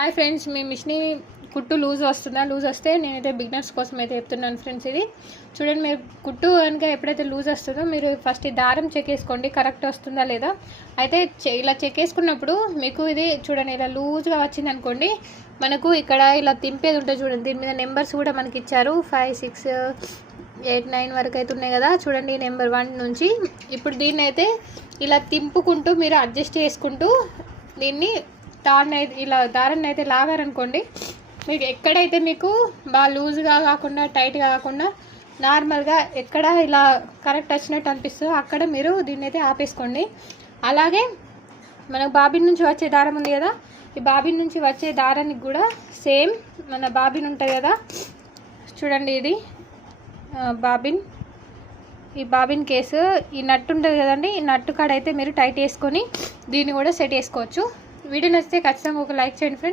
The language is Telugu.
హాయ్ ఫ్రెండ్స్, మీ మిషన్ కుట్టు లూజ్ వస్తుందా? లూజ్ వస్తే నేనైతే బిగినర్స్ కోసం అయితే చెప్తున్నాను ఫ్రెండ్స్. ఇది చూడండి, మీరు కుట్టు కనుక ఎప్పుడైతే లూజ్ వస్తుందో మీరు ఫస్ట్ ఈ దారం చెక్ వేసుకోండి, కరెక్ట్ వస్తుందా లేదా. అయితే ఇలా చెక్ వేసుకున్నప్పుడు మీకు ఇది చూడండి, ఇలా లూజ్గా వచ్చింది అనుకోండి, మనకు ఇక్కడ ఇలా తింపేది ఉంటుంది చూడండి. దీని మీద నెంబర్స్ కూడా మనకి ఇచ్చారు, 5, 6, 8, 9 వరకు అయితే ఉన్నాయి కదా. చూడండి, నెంబర్ 1 నుంచి. ఇప్పుడు దీన్ని అయితే ఇలా తింపుకుంటూ మీరు అడ్జస్ట్ చేసుకుంటూ దీన్ని దారాన్ని అయితే లాగారనుకోండి, మీకు ఎక్కడైతే మీకు బాగా లూజ్గా కాకుండా టైట్గా కాకుండా నార్మల్గా ఎక్కడ ఇలా కరెక్ట్ వచ్చినట్టు అనిపిస్తుందో అక్కడ మీరు దీన్ని అయితే ఆపేసుకోండి. అలాగే మనకు బాబిన్ నుంచి వచ్చే దారం ఉంది కదా, ఈ బాబిన్ నుంచి వచ్చే దారానికి కూడా సేమ్ మన బాబిన్ ఉంటుంది కదా, చూడండి ఇది బాబిన్. ఈ బాబిన్ కేసు ఈ నట్టు ఉంటుంది కదండి, ఈ నట్టు కాడ అయితే మీరు టైట్ వేసుకొని దీన్ని కూడా సెట్ చేసుకోవచ్చు. వీడియో నచ్చితే ఖచ్చితంగా ఒక లైక్ చేయండి ఫ్రెండ్స్.